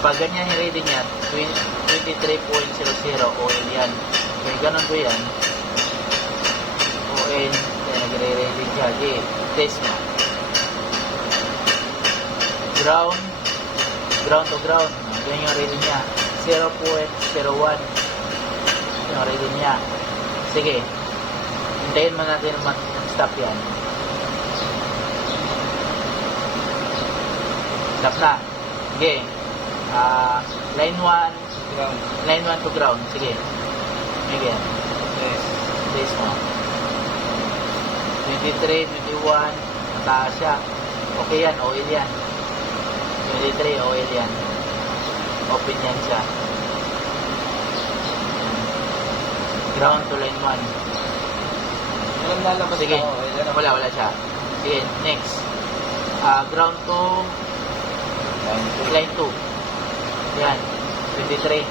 Pag ganyan yung reading niya, 23.00 oil yan. Okay, ganun ko yan. Oil, kaya nagre-reading siya. Okay, test mo. Ground to ground. Yan yung reading niya. 0.01 yung reading niya. Sige. Hintayin mo natin mag-stop yan. Stop na. Sige. Line 1. Ground. Line 1 to ground. Sige. Sige. Yes. Base mo. 23, 21. Mataas siya. Okay yan. Oil yan. 23. Oil yan. Open yan siya. Ground to line 1. Walang lalabas Sige. na oil. Wala siya. Sige. Next. Ground to line 2. Yan. 23.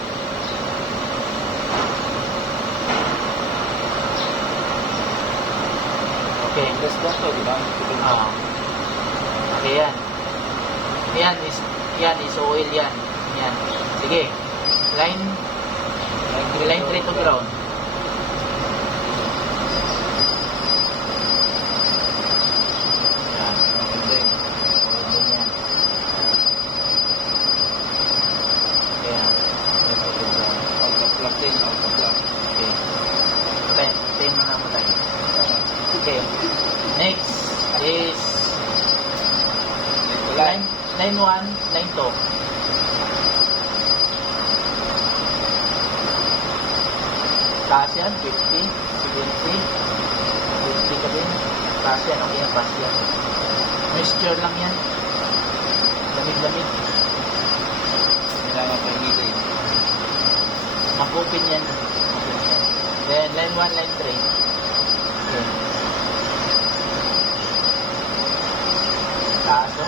Okay. Gas gas to, di ba? Okay yan. Yan is oil yan. Yan. Sige. Line 3 to ground. Yan. Okay din. Oil din yan. Ayan. Line to ground. Out of plug din. Out of plug. Okay. Tayo mo na matay. Okay. Next is line 1, line 2. Taas yan, 50, 70, 50 ka din. Taas yan, okay yan, pass yan. Moisture lang yan. Lamig-lamig. Kailangan pa higay. Mag-open yan. Then, line 1, line 3. Okay. Taas o.